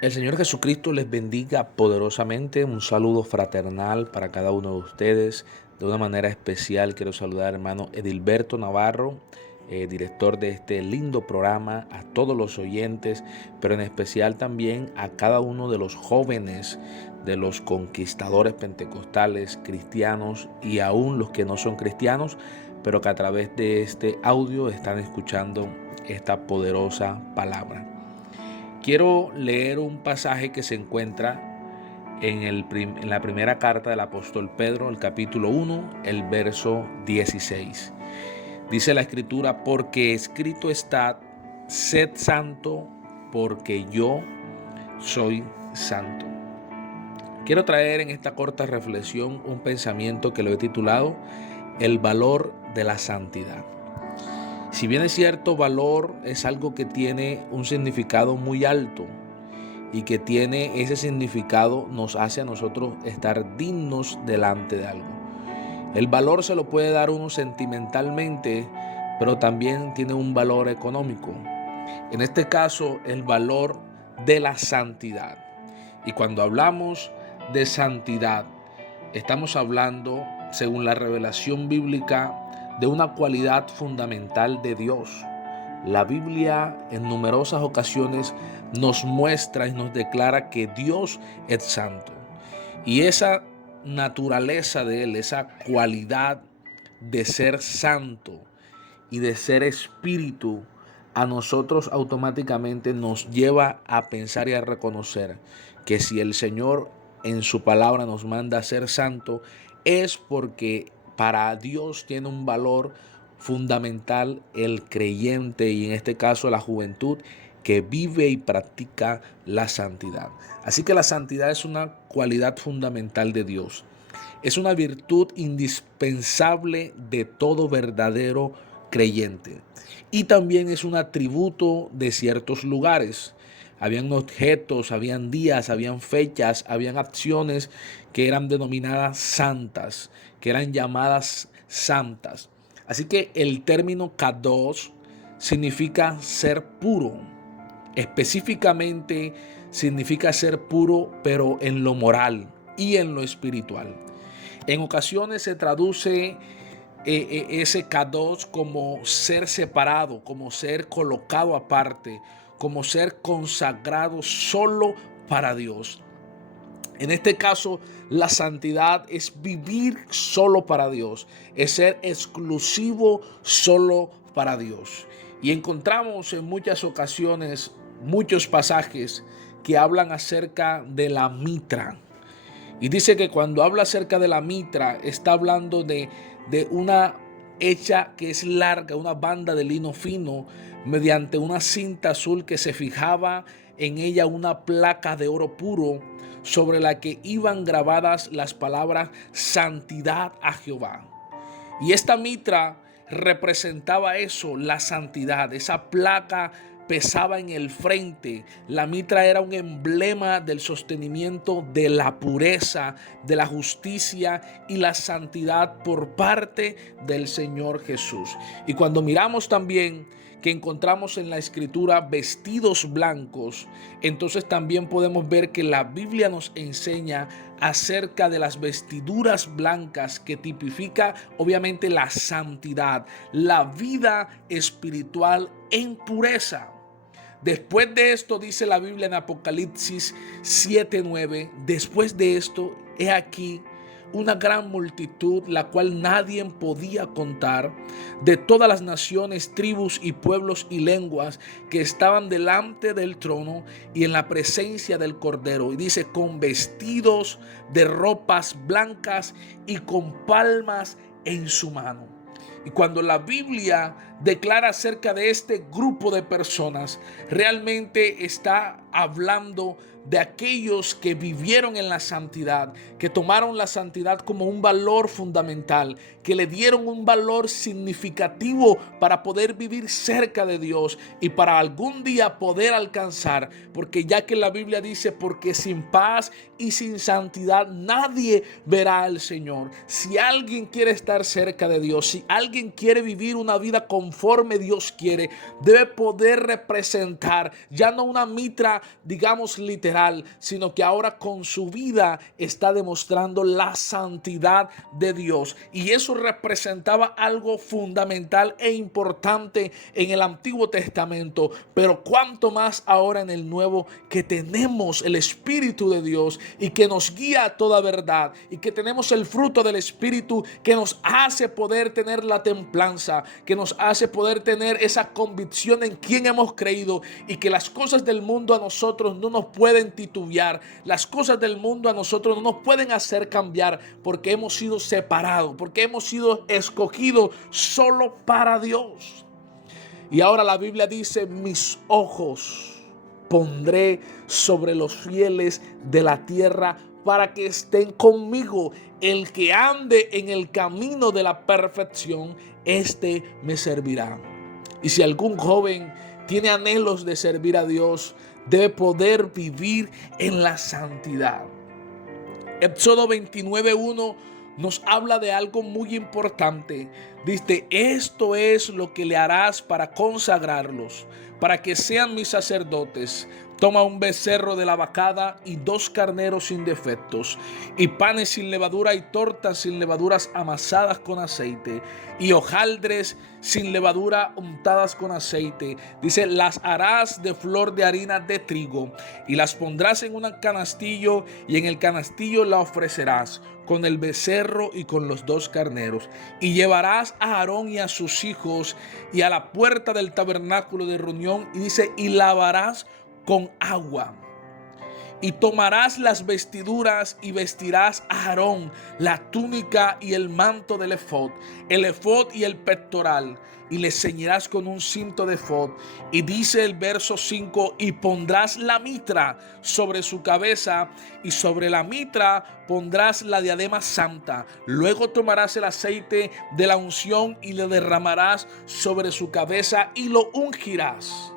El Señor Jesucristo les bendiga poderosamente. Un saludo fraternal para cada uno de ustedes. De una manera especial quiero saludar al hermano Edilberto Navarro, director de este lindo programa, a todos los oyentes, pero en especial también a cada uno de los jóvenes, de los conquistadores pentecostales, cristianos y aún los que no son cristianos, pero que a través de este audio están escuchando esta poderosa palabra. Quiero leer un pasaje que se encuentra en la primera carta del apóstol Pedro, el capítulo 1, el verso 16. Dice la escritura: porque escrito está, sed santo, porque yo soy santo. Quiero traer en esta corta reflexión un pensamiento que lo he titulado El valor de la santidad. Si bien es cierto, valor es algo que tiene un significado muy alto, y que tiene ese significado nos hace a nosotros estar dignos delante de algo. El valor se lo puede dar uno sentimentalmente, pero también tiene un valor económico. En este caso, el valor de la santidad. Y cuando hablamos de santidad, estamos hablando, según la revelación bíblica, de una cualidad fundamental de Dios. La Biblia en numerosas ocasiones nos muestra y nos declara que Dios es santo. Y esa naturaleza de Él, esa cualidad de ser santo y de ser espíritu, a nosotros automáticamente nos lleva a pensar y a reconocer que si el Señor en su palabra nos manda a ser santo, es porque para Dios tiene un valor fundamental el creyente, y en este caso la juventud que vive y practica la santidad. Así que la santidad es una cualidad fundamental de Dios. Es una virtud indispensable de todo verdadero creyente. Y también es un atributo de ciertos lugares. Habían objetos, habían días, habían fechas, habían acciones que eran denominadas santas, que eran llamadas santas. Así que el término kadosh significa ser puro. Específicamente significa ser puro, pero en lo moral y en lo espiritual. En ocasiones se traduce ese kadosh como ser separado, como ser colocado aparte, como ser consagrado solo para Dios. En este caso, la santidad es vivir solo para Dios, es ser exclusivo solo para Dios. Y encontramos en muchas ocasiones muchos pasajes que hablan acerca de la mitra. Y dice que cuando habla acerca de la mitra, está hablando de una hecha que es larga, una banda de lino fino, mediante una cinta azul que se fijaba en ella una placa de oro puro, sobre la que iban grabadas las palabras santidad a Jehová. Y esta mitra representaba eso, la santidad. Esa placa pesaba en el frente. La mitra era un emblema del sostenimiento de la pureza, de la justicia y la santidad por parte del Señor Jesús. Y cuando miramos también que encontramos en la escritura vestidos blancos, entonces también podemos ver que la Biblia nos enseña acerca de las vestiduras blancas, que tipifica obviamente la santidad, la vida espiritual en pureza. Después de esto, dice la Biblia en Apocalipsis 7:9, después de esto, he aquí una gran multitud, la cual nadie podía contar, de todas las naciones, tribus y pueblos y lenguas, que estaban delante del trono y en la presencia del Cordero. Y dice, con vestidos de ropas blancas y con palmas en su mano. Y cuando la Biblia declara acerca de este grupo de personas, realmente está hablando de aquellos que vivieron en la santidad, que tomaron la santidad como un valor fundamental, que le dieron un valor significativo para poder vivir cerca de Dios y para algún día poder alcanzar, porque ya que la Biblia dice, porque sin paz y sin santidad nadie verá al Señor. Si alguien quiere estar cerca de Dios, si alguien quiere vivir una vida conforme Dios quiere, debe poder representar ya no una mitra digamos, literal, sino que ahora con su vida está demostrando la santidad de Dios. Y eso representaba algo fundamental e importante en el Antiguo Testamento, pero cuánto más ahora en el Nuevo, que tenemos el Espíritu de Dios y que nos guía a toda verdad, y que tenemos el fruto del Espíritu que nos hace poder tener la templanza, que nos hace poder tener esa convicción en quién hemos creído, y que las cosas del mundo a nosotros no nos pueden titubear, las cosas del mundo a nosotros no nos pueden hacer cambiar, porque hemos sido separados, porque hemos sido escogidos solo para Dios. Y ahora la Biblia dice: mis ojos pondré sobre los fieles de la tierra para que estén conmigo. El que ande en el camino de la perfección, este me servirá. Y si algún joven tiene anhelos de servir a Dios, debe poder vivir en la santidad. Éxodo 29:1 nos habla de algo muy importante. Dice: esto es lo que le harás para consagrarlos, para que sean mis sacerdotes. Toma un becerro de la vacada y 2 carneros sin defectos, y panes sin levadura y tortas sin levaduras amasadas con aceite, y hojaldres sin levadura untadas con aceite. Dice: las harás de flor de harina de trigo, y las pondrás en un canastillo, y en el canastillo la ofrecerás con el becerro y con los 2 carneros. Y llevarás a Aarón y a sus hijos y a la puerta del tabernáculo de reunión, y dice: y lavarás con agua. Y tomarás las vestiduras y vestirás a Aarón la túnica y el manto del efod y el pectoral, y le ceñirás con un cinto de efod. Y dice el verso 5: y pondrás la mitra sobre su cabeza, y sobre la mitra pondrás la diadema santa. Luego tomarás el aceite de la unción y le derramarás sobre su cabeza y lo ungirás.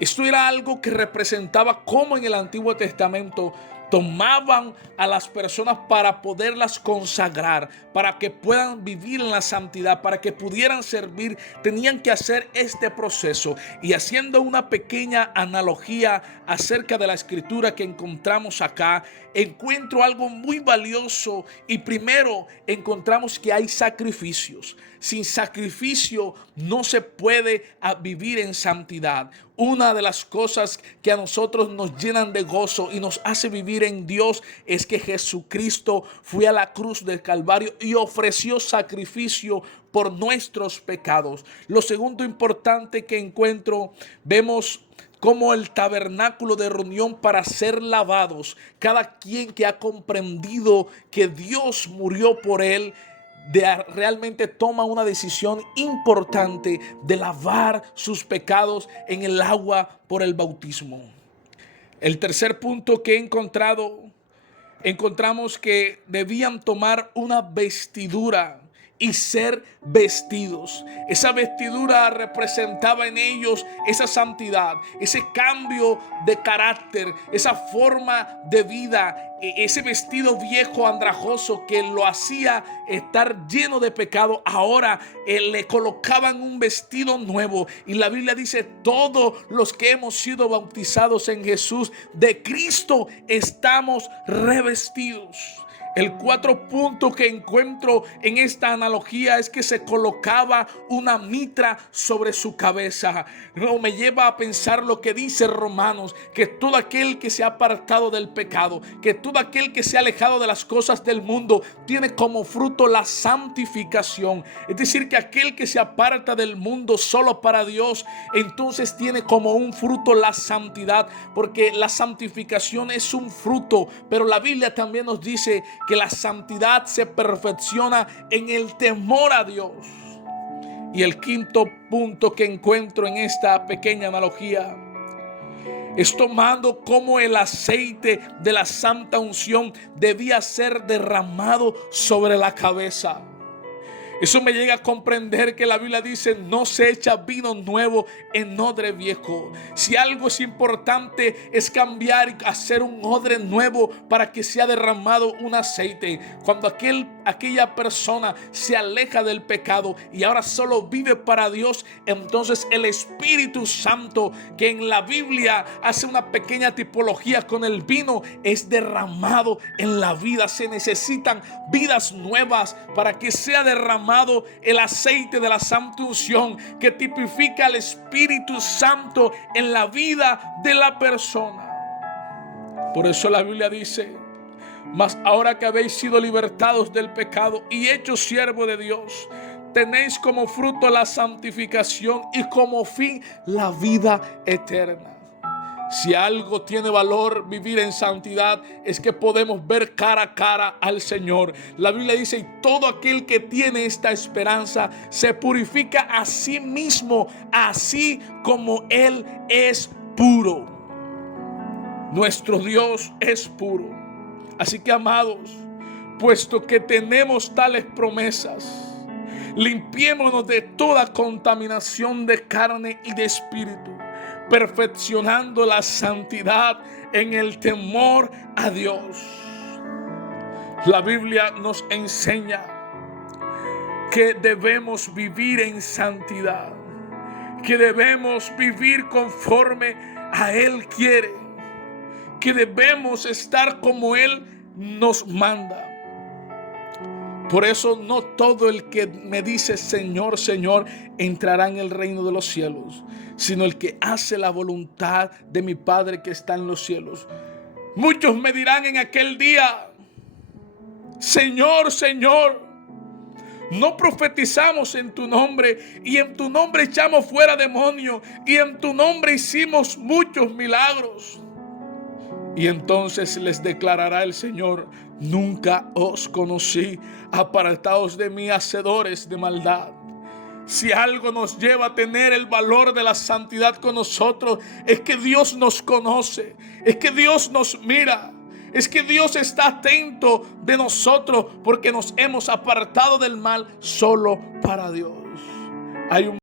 Esto era algo que representaba cómo en el Antiguo Testamento tomaban a las personas para poderlas consagrar, para que puedan vivir en la santidad, para que pudieran servir. Tenían que hacer este proceso. Y haciendo una pequeña analogía acerca de la escritura que encontramos acá, encuentro algo muy valioso. Y primero encontramos que hay sacrificios. Sin sacrificio no se puede vivir en santidad. Una de las cosas que a nosotros nos llenan de gozo y nos hace vivir en Dios es que Jesucristo fue a la cruz del Calvario y ofreció sacrificio por nuestros pecados. Lo segundo importante que encuentro, vemos como el tabernáculo de reunión para ser lavados. Cada quien que ha comprendido que Dios murió por él, realmente toma una decisión importante de lavar sus pecados en el agua por el bautismo. El tercer punto que encontramos que debían tomar una vestidura y ser vestidos. Esa vestidura representaba en ellos esa santidad, ese cambio de carácter, esa forma de vida, ese vestido viejo andrajoso que lo hacía estar lleno de pecado. Ahora le colocaban un vestido nuevo, y la Biblia dice: todos los que hemos sido bautizados en Jesús, de Cristo estamos revestidos. El 4 punto que encuentro en esta analogía es que se colocaba una mitra sobre su cabeza. No, me lleva a pensar lo que dice Romanos, que todo aquel que se ha apartado del pecado, que todo aquel que se ha alejado de las cosas del mundo, tiene como fruto la santificación. Es decir, que aquel que se aparta del mundo solo para Dios, entonces tiene como un fruto la santidad, porque la santificación es un fruto, pero la Biblia también nos dice que la santidad se perfecciona en el temor a Dios. Y el quinto punto que encuentro en esta pequeña analogía es tomando como el aceite de la santa unción debía ser derramado sobre la cabeza. Eso me llega a comprender que la Biblia dice: no se echa vino nuevo en odre viejo. Si algo es importante es cambiar y hacer un odre nuevo para que sea derramado un aceite. Cuando aquella persona se aleja del pecado y ahora solo vive para Dios, entonces el Espíritu Santo, que en la Biblia hace una pequeña tipología con el vino, es derramado en la vida. Se necesitan vidas nuevas para que sea derramado el aceite de la santa unción, que tipifica al Espíritu Santo en la vida de la persona. Por eso la Biblia dice: mas ahora que habéis sido libertados del pecado y hechos siervos de Dios, tenéis como fruto la santificación y como fin la vida eterna. Si algo tiene valor vivir en santidad, es que podemos ver cara a cara al Señor. La Biblia dice: y todo aquel que tiene esta esperanza se purifica a sí mismo, así como Él es puro. Nuestro Dios es puro. Así que, amados, puesto que tenemos tales promesas, limpiémonos de toda contaminación de carne y de espíritu, perfeccionando la santidad en el temor a Dios. La Biblia nos enseña que debemos vivir en santidad, que debemos vivir conforme a Él quiere, que debemos estar como Él nos manda. Por eso no todo el que me dice Señor, Señor, entrará en el reino de los cielos, sino el que hace la voluntad de mi Padre que está en los cielos. Muchos me dirán en aquel día: Señor, Señor, no profetizamos en tu nombre, y en tu nombre echamos fuera demonios, y en tu nombre hicimos muchos milagros. Y entonces les declarará el Señor: nunca os conocí, apartaos de mí, hacedores de maldad. Si algo nos lleva a tener el valor de la santidad con nosotros, es que Dios nos conoce, es que Dios nos mira, es que Dios está atento de nosotros, porque nos hemos apartado del mal solo para Dios. Hay un